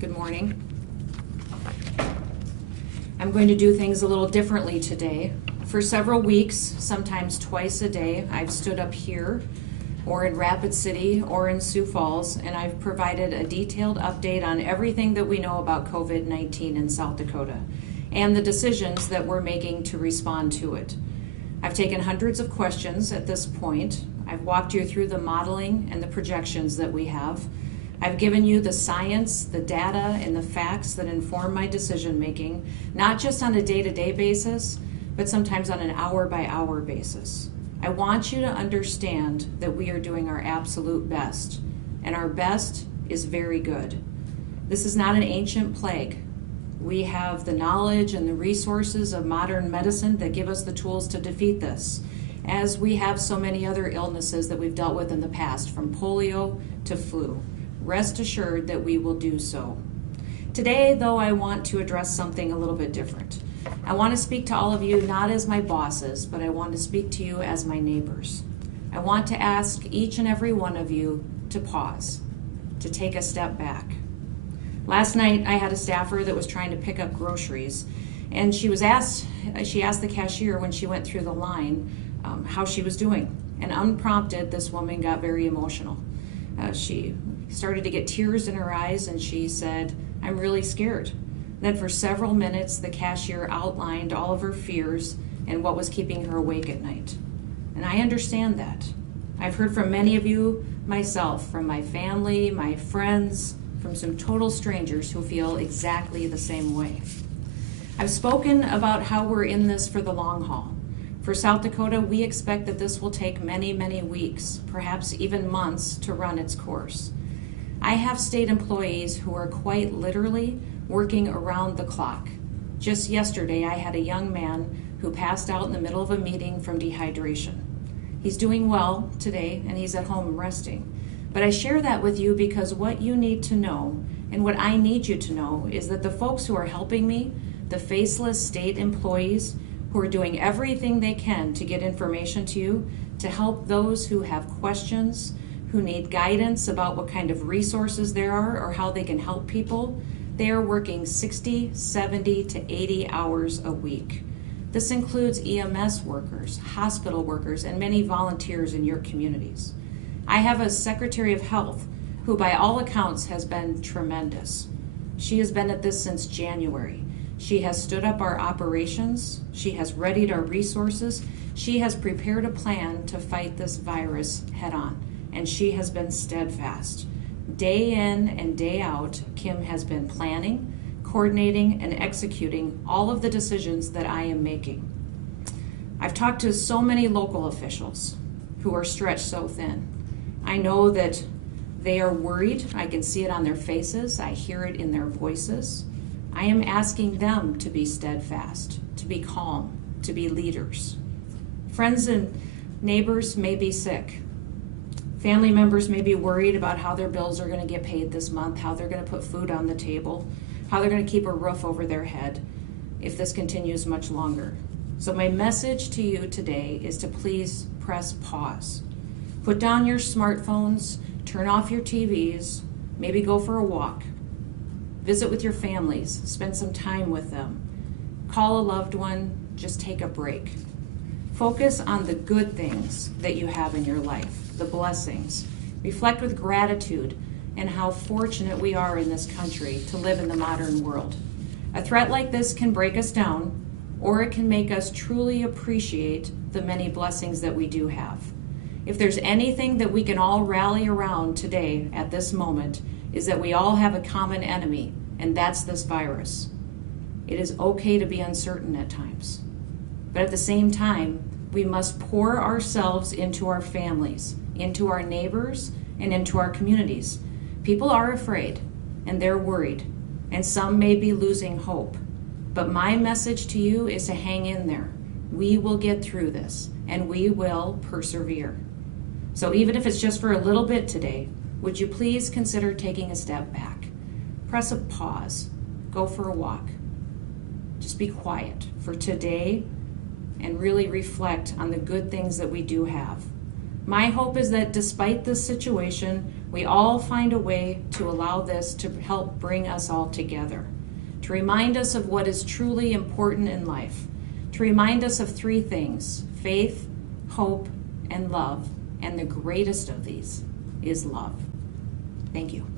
Good morning. I'm going to do things a little differently today. For several weeks, sometimes twice a day, I've stood up here or in Rapid City or in Sioux Falls, and I've provided a detailed update on everything that we know about COVID-19 in South Dakota and the decisions that we're making to respond to it. I've taken hundreds of questions at this point. I've walked you through the modeling and the projections that we have. I've given you the science, the data, and the facts that inform my decision making, not just on a day-to-day basis, but sometimes on an hour-by-hour basis. I want you to understand that we are doing our absolute best, and our best is very good. This is not an ancient plague. We have the knowledge and the resources of modern medicine that give us the tools to defeat this, as we have so many other illnesses that we've dealt with in the past, from polio to flu. Rest assured that we will do so. Today, though, I want to address something a little bit different. I want to speak to all of you not as my bosses, but I want to speak to you as my neighbors. I want to ask each and every one of you to pause, to take a step back. Last night, I had a staffer that was trying to pick up groceries, and she asked the cashier when she went through the line how she was doing. And unprompted, this woman got very emotional. She started to get tears in her eyes, and she said, "I'm really scared." Then for several minutes, the cashier outlined all of her fears and what was keeping her awake at night. And I understand that. I've heard from many of you myself, from my family, my friends, from some total strangers who feel exactly the same way. I've spoken about how we're in this for the long haul. For South Dakota, we expect that this will take many, many weeks, perhaps even months, to run its course. I have state employees who are quite literally working around the clock. Just yesterday, I had a young man who passed out in the middle of a meeting from dehydration. He's doing well today, and he's at home resting. But I share that with you because what you need to know, and what I need you to know, is that the folks who are helping me, the faceless state employees who are doing everything they can to get information to you, to help those who have questions, who need guidance about what kind of resources there are or how they can help people, they are working 60, 70 to 80 hours a week. This includes EMS workers, hospital workers, and many volunteers in your communities. I have a Secretary of Health who by all accounts has been tremendous. She has been at this since January. She has stood up our operations. She has readied our resources. She has prepared a plan to fight this virus head on, and she has been steadfast. Day in and day out, Kim has been planning, coordinating, and executing all of the decisions that I am making. I've talked to so many local officials who are stretched so thin. I know that they are worried. I can see it on their faces. I hear it in their voices. I am asking them to be steadfast, to be calm, to be leaders. Friends and neighbors may be sick. Family members may be worried about how their bills are going to get paid this month, how they're going to put food on the table, how they're going to keep a roof over their head if this continues much longer. So my message to you today is to please press pause. Put down your smartphones, turn off your TVs, maybe go for a walk. Visit with your families, spend some time with them. Call a loved one, just take a break. Focus on the good things that you have in your life, the blessings. Reflect with gratitude and how fortunate we are in this country to live in the modern world. A threat like this can break us down, or it can make us truly appreciate the many blessings that we do have. If there's anything that we can all rally around today at this moment, is that we all have a common enemy, and that's this virus. It is okay to be uncertain at times, but at the same time, we must pour ourselves into our families, into our neighbors, and into our communities. People are afraid, and they're worried, and some may be losing hope. But my message to you is to hang in there. We will get through this, and we will persevere. So even if it's just for a little bit today, would you please consider taking a step back? Press a pause. Go for a walk. Just be quiet for today and really reflect on the good things that we do have. My hope is that despite this situation, we all find a way to allow this to help bring us all together, to remind us of what is truly important in life, to remind us of three things: faith, hope, and love. And the greatest of these is love. Thank you.